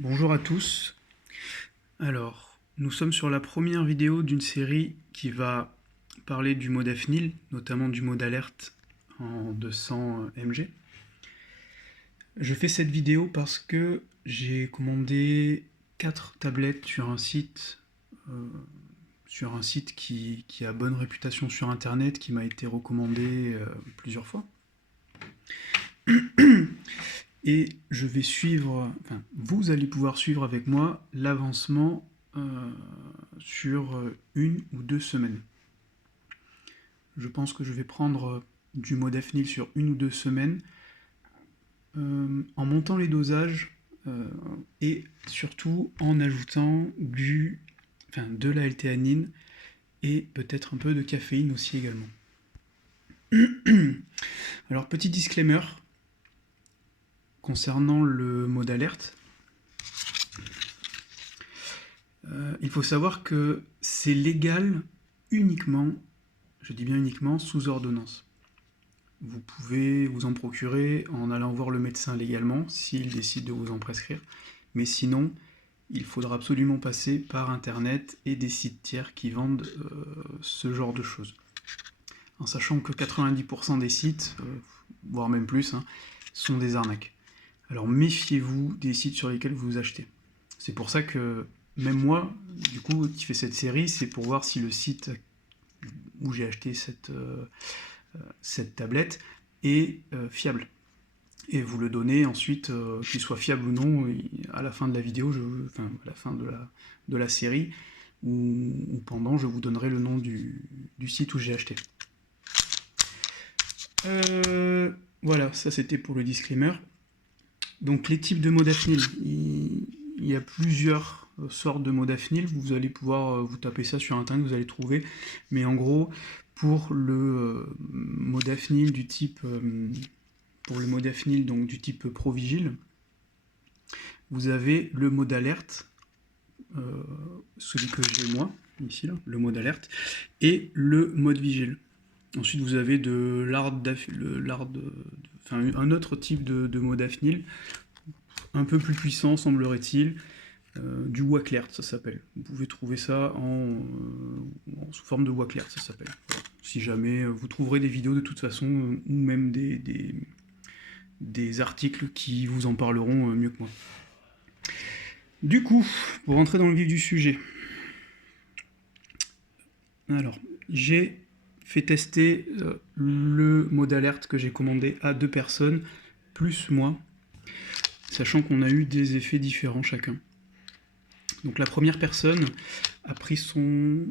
Bonjour à tous. Alors, nous sommes sur la première vidéo d'une série qui va parler du mode FNIL, notamment du mode alerte en 200 mg. Je fais cette vidéo parce que j'ai commandé 4 tablettes sur un site qui a bonne réputation sur internet, qui m'a été recommandé plusieurs fois. Et je vais suivre, enfin, vous allez pouvoir suivre avec moi l'avancement sur 1 ou 2 semaines. Je pense que je vais prendre du mode FNIL sur 1 ou 2 semaines en montant les dosages et surtout en ajoutant de la L-théanine et peut-être un peu de caféine aussi également. Alors, petit disclaimer concernant le mode alerte. Il faut savoir que c'est légal uniquement, je dis bien uniquement, sous ordonnance. Vous pouvez vous en procurer en allant voir le médecin légalement, s'il décide de vous en prescrire. Mais sinon, il faudra absolument passer par Internet et des sites tiers qui vendent ce genre de choses. En sachant que 90% des sites, voire même plus, sont des arnaques. Alors méfiez-vous des sites sur lesquels vous achetez. C'est pour ça que même moi, du coup, qui fais cette série, c'est pour voir si le site où j'ai acheté cette tablette est fiable. Et vous le donnez ensuite, qu'il soit fiable ou non, à la fin de la vidéo, à la fin de la série, ou pendant, je vous donnerai le nom du site où j'ai acheté. Voilà, ça c'était pour le disclaimer. Donc les types de modafinil, il y a plusieurs sortes de modafinil, vous allez pouvoir vous taper ça sur internet, vous allez trouver, mais en gros, pour le modafinil du type donc du type Provigil, vous avez le mode alerte, celui que j'ai moi, ici là, le mode alerte, et le mode vigile. Ensuite, vous avez un autre type de modafinil, un peu plus puissant, semblerait-il, du Waclert, ça s'appelle. Vous pouvez trouver ça sous forme de Waclert, ça s'appelle. Voilà. Si jamais, vous trouverez des vidéos de toute façon, ou même des articles qui vous en parleront mieux que moi. Du coup, pour rentrer dans le vif du sujet, alors, j'ai fait tester le mode alerte que j'ai commandé à 2 personnes, plus moi, sachant qu'on a eu des effets différents chacun. Donc la première personne a pris son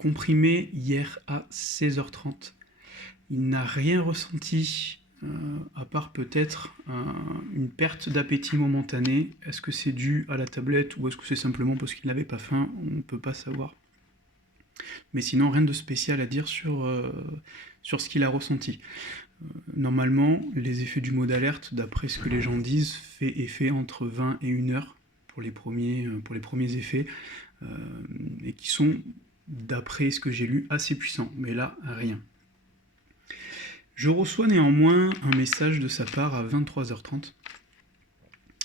comprimé hier à 16h30. Il n'a rien ressenti, à part peut-être une perte d'appétit momentanée. Est-ce que c'est dû à la tablette ou est-ce que c'est simplement parce qu'il n'avait pas faim? On ne peut pas savoir. Mais sinon, rien de spécial à dire sur ce qu'il a ressenti. Normalement, les effets du mode alerte, d'après ce que les gens disent, fait effet entre 20 et 1 heure pour les premiers effets, et qui sont, d'après ce que j'ai lu, assez puissants. Mais là, rien. Je reçois néanmoins un message de sa part à 23h30,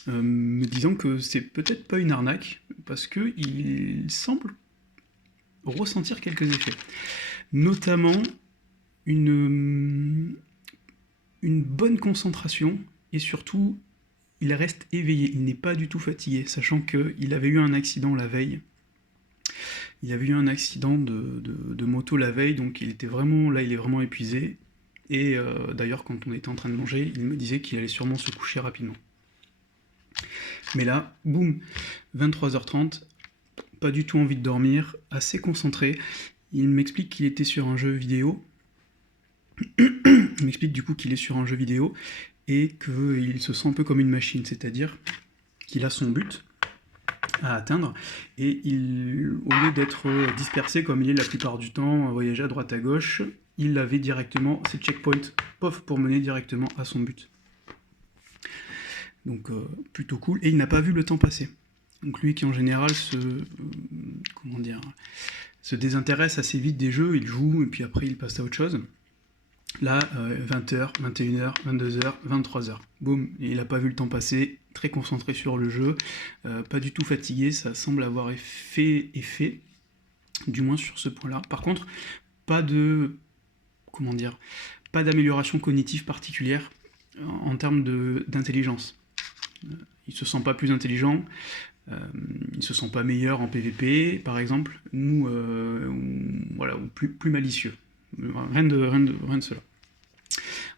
me disant que c'est peut-être pas une arnaque, parce qu'il semble ressentir quelques effets. Notamment une bonne concentration, et surtout, il reste éveillé, il n'est pas du tout fatigué, sachant qu'il avait eu un accident la veille. Il avait eu un accident de moto la veille, donc il est vraiment épuisé. Et d'ailleurs, quand on était en train de manger, il me disait qu'il allait sûrement se coucher rapidement. Mais là, boum, 23h30, pas du tout envie de dormir, assez concentré. Il m'explique qu'il était sur un jeu vidéo. Il m'explique du coup qu'il est sur un jeu vidéo et qu'il se sent un peu comme une machine, c'est-à-dire qu'il a son but à atteindre et au lieu d'être dispersé comme il est la plupart du temps, voyager à droite à gauche, il avait directement ses checkpoints, pour mener directement à son but. Donc plutôt cool, et il n'a pas vu le temps passer. Donc lui qui en général se désintéresse assez vite des jeux, il joue et puis après il passe à autre chose. Là, 20h, 21h, 22h, 23h. Boum, il n'a pas vu le temps passer, très concentré sur le jeu, pas du tout fatigué, ça semble avoir fait effet, du moins sur ce point-là. Par contre, pas de, comment dire, pas d'amélioration cognitive particulière en termes d'intelligence. Il se sent pas plus intelligent, il se sent pas meilleur en PVP, par exemple, voilà, ou plus malicieux. Rien de cela.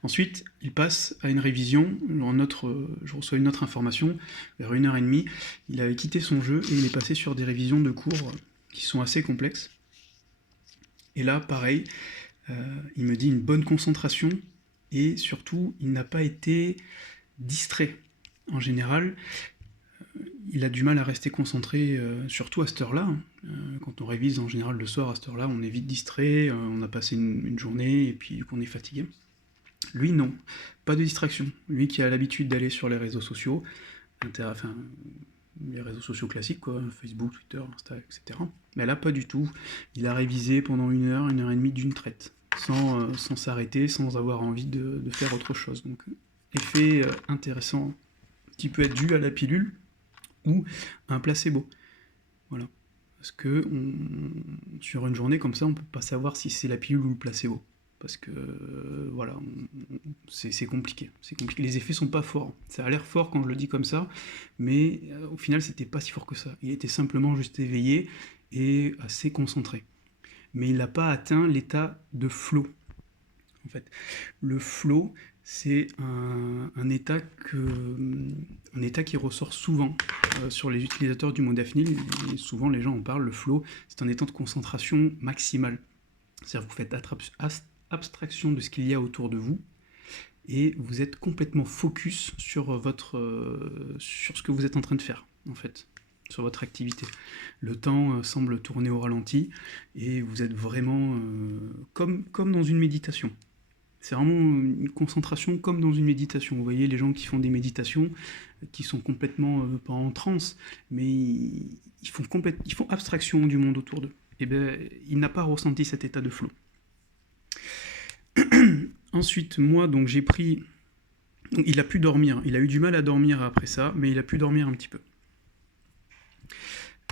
Ensuite, il passe à une révision. Je reçois une autre information, vers 1h30. Il avait quitté son jeu et il est passé sur des révisions de cours qui sont assez complexes. Et là, pareil, il me dit une bonne concentration et surtout, il n'a pas été distrait. En général, il a du mal à rester concentré, surtout à cette heure-là. Quand on révise en général le soir à cette heure-là, on est vite distrait, on a passé une journée et puis qu'on est fatigué. Lui, non, pas de distraction. Lui qui a l'habitude d'aller sur les réseaux sociaux, les réseaux sociaux classiques, quoi, Facebook, Twitter, Insta, etc. Mais là, pas du tout. Il a révisé pendant 1h et demie d'une traite, sans s'arrêter, sans avoir envie de faire autre chose. Donc, effet intéressant qui peut être dû à la pilule ou à un placebo. Voilà. Parce que sur une journée comme ça, on ne peut pas savoir si c'est la pilule ou le placebo. Parce que voilà, c'est compliqué. C'est compliqué. Les effets sont pas forts. Ça a l'air fort quand je le dis comme ça, mais au final, c'était pas si fort que ça. Il était simplement juste éveillé et assez concentré. Mais il n'a pas atteint l'état de flow. En fait, le flow, c'est un état qui ressort souvent sur les utilisateurs du modafinil. Et souvent, les gens en parlent. Le flow, c'est un état de concentration maximale. C'est-à-dire que vous faites abstraction de ce qu'il y a autour de vous et vous êtes complètement focus sur sur ce que vous êtes en train de faire, en fait, sur votre activité. Le temps semble tourner au ralenti et vous êtes vraiment comme dans une méditation. C'est vraiment une concentration comme dans une méditation. Vous voyez les gens qui font des méditations, qui sont complètement, pas en transe, mais ils font abstraction du monde autour d'eux. Et bien, il n'a pas ressenti cet état de flow. Ensuite, moi, donc j'ai pris... Donc, il a pu dormir. Il a eu du mal à dormir après ça, mais il a pu dormir un petit peu.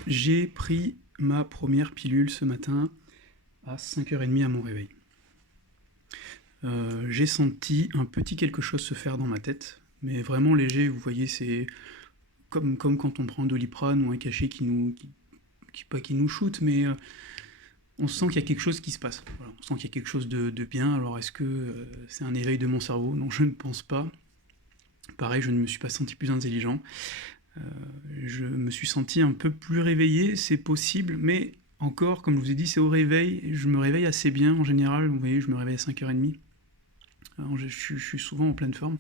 J'ai pris ma première pilule ce matin à 5h30 à mon réveil. J'ai senti un petit quelque chose se faire dans ma tête, mais vraiment léger. Vous voyez, c'est comme quand on prend un Doliprane ou un cachet qui nous shoot, mais on sent qu'il y a quelque chose qui se passe. Voilà, on sent qu'il y a quelque chose de bien. Alors est-ce que c'est un éveil de mon cerveau? Non, je ne pense pas. Pareil, je ne me suis pas senti plus intelligent. Je me suis senti un peu plus réveillé, c'est possible, mais encore, comme je vous ai dit, c'est au réveil. Je me réveille assez bien en général. Vous voyez, je me réveille à 5h30. Alors, je suis souvent en pleine forme.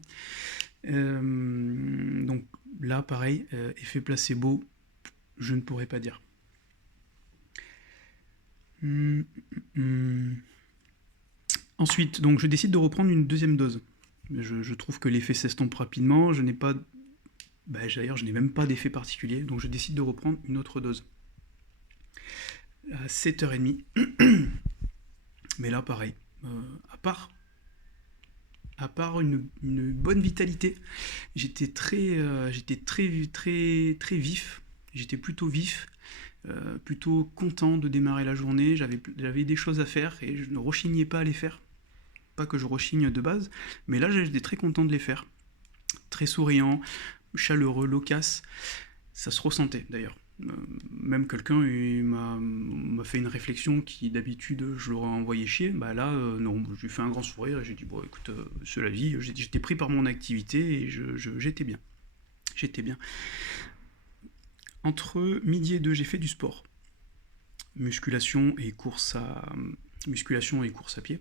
Donc là, pareil, effet placebo, je ne pourrais pas dire. Ensuite, donc je décide de reprendre une deuxième dose. Je trouve que l'effet s'estompe rapidement, d'ailleurs je n'ai même pas d'effet particulier, donc je décide de reprendre une autre dose. À 7h30. Mais là pareil, à part une bonne vitalité, j'étais très vif, j'étais plutôt vif, plutôt content de démarrer la journée, j'avais des choses à faire et je ne rechignais pas à les faire. Pas que je rechigne de base, mais là j'étais très content de les faire. Très souriant, chaleureux, loquace, ça se ressentait d'ailleurs. Même quelqu'un m'a fait une réflexion qui d'habitude je l'aurais envoyé chier, bah là non, je lui ai fait un grand sourire et j'ai dit bon écoute, c'est la vie, j'étais pris par mon activité et j'étais bien. J'étais bien. Entre midi et 2, j'ai fait du sport. Musculation et course à pied.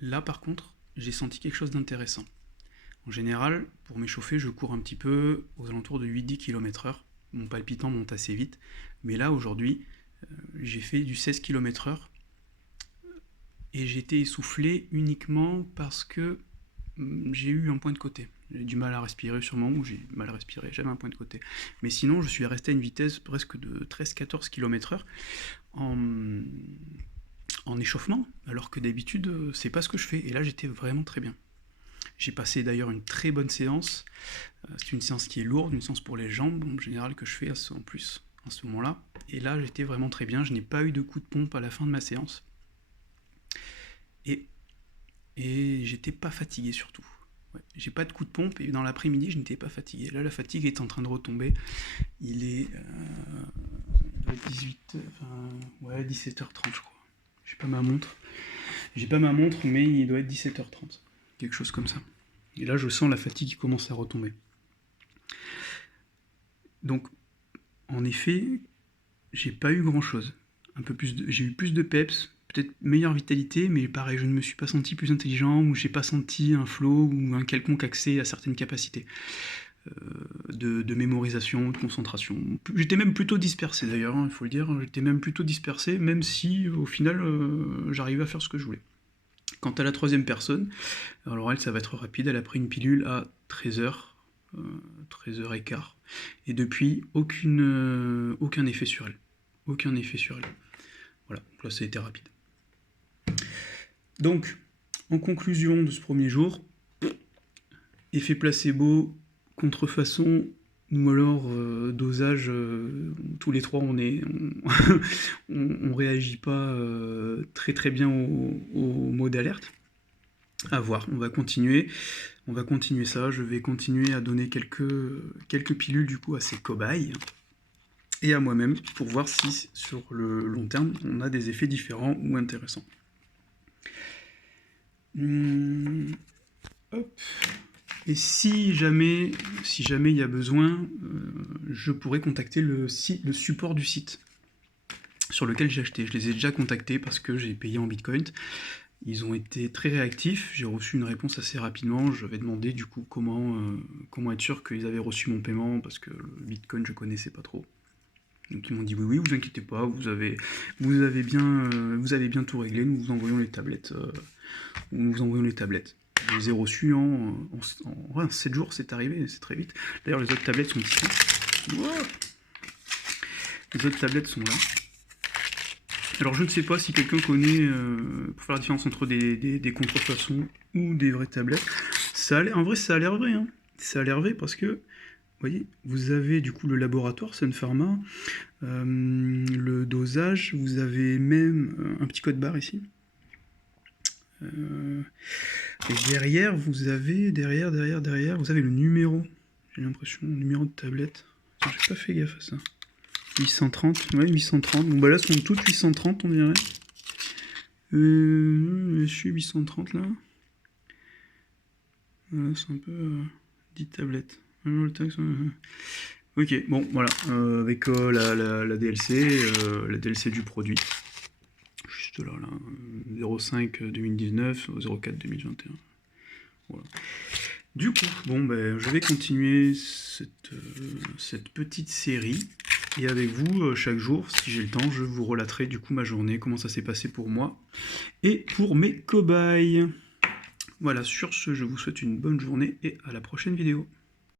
Là, par contre, j'ai senti quelque chose d'intéressant. En général, pour m'échauffer, je cours un petit peu aux alentours de 8-10 km/h. Mon palpitant monte assez vite. Mais là, aujourd'hui, j'ai fait du 16 km/h. Et j'étais essoufflé uniquement parce que j'ai eu un point de côté. J'ai du mal à respirer sûrement, ou j'ai mal à respirer, j'avais un point de côté. Mais sinon, je suis resté à une vitesse presque de 13-14 km/h en échauffement, alors que d'habitude, c'est pas ce que je fais. Et là, j'étais vraiment très bien. J'ai passé d'ailleurs une très bonne séance. C'est une séance qui est lourde, une séance pour les jambes, en général, que je fais en plus à ce moment-là. Et là, j'étais vraiment très bien. Je n'ai pas eu de coup de pompe à la fin de ma séance. Et j'étais pas fatigué surtout. Ouais, j'ai pas de coup de pompe et dans l'après-midi, je n'étais pas fatigué. Là, la fatigue est en train de retomber. Il est 17h30, je crois. J'ai pas ma montre. J'ai pas ma montre, mais il doit être 17h30. Quelque chose comme ça. Et là, je sens la fatigue qui commence à retomber. Donc, en effet, j'ai pas eu grand-chose. J'ai eu plus de peps, peut-être meilleure vitalité, mais pareil, je ne me suis pas senti plus intelligent, ou j'ai pas senti un flow, ou un quelconque accès à certaines capacités de mémorisation, de concentration. J'étais même plutôt dispersé d'ailleurs, il faut le dire, j'étais même plutôt dispersé, même si au final, j'arrivais à faire ce que je voulais. Quant à la troisième personne, alors elle, ça va être rapide, elle a pris une pilule à 13h, 13h15, et depuis, aucun effet sur elle. Aucun effet sur elle. Voilà, donc là ça a été rapide. Donc, en conclusion de ce premier jour, effet placebo, contrefaçon, ou alors dosage, tous les trois on réagit pas très très bien au mot d'alerte. À voir, on va continuer ça, je vais continuer à donner quelques pilules du coup à ces cobayes et à moi-même pour voir si sur le long terme on a des effets différents ou intéressants. Hop. Et si jamais il y a besoin, je pourrais contacter le support du site sur lequel j'ai acheté. Je les ai déjà contactés parce que j'ai payé en Bitcoin. Ils ont été très réactifs, j'ai reçu une réponse assez rapidement. Je vais demander du coup comment être sûr qu'ils avaient reçu mon paiement, parce que le Bitcoin je connaissais pas trop. Donc ils m'ont dit oui, vous inquiétez pas, vous avez bien tout réglé, nous vous envoyons les tablettes. Je les ai reçus en 7 jours, c'est arrivé, c'est très vite. D'ailleurs les autres tablettes sont ici. Wow, les autres tablettes sont là. Alors je ne sais pas si quelqu'un connaît, pour faire la différence entre des contrefaçons ou des vraies tablettes. En vrai ça a l'air vrai, hein. Ça a l'air vrai parce que, vous voyez, vous avez du coup le laboratoire Sun Pharma, le dosage, vous avez même un petit code barre ici. Et derrière, vous avez vous avez le numéro. J'ai l'impression, le numéro de tablette. J'ai pas fait gaffe à ça. 830, ouais, 830. Bon bah là, sont toutes 830, on dirait. Je suis 830 là. Voilà, c'est un peu 10 tablettes. Ok, bon, voilà. Avec la DLC, la DLC du produit. Juste là, 05 2019, 04 2021. Voilà. Du coup, bon, ben, je vais continuer cette petite série. Et avec vous, chaque jour, si j'ai le temps, je vous relaterai du coup ma journée, comment ça s'est passé pour moi et pour mes cobayes. Voilà, sur ce, je vous souhaite une bonne journée et à la prochaine vidéo.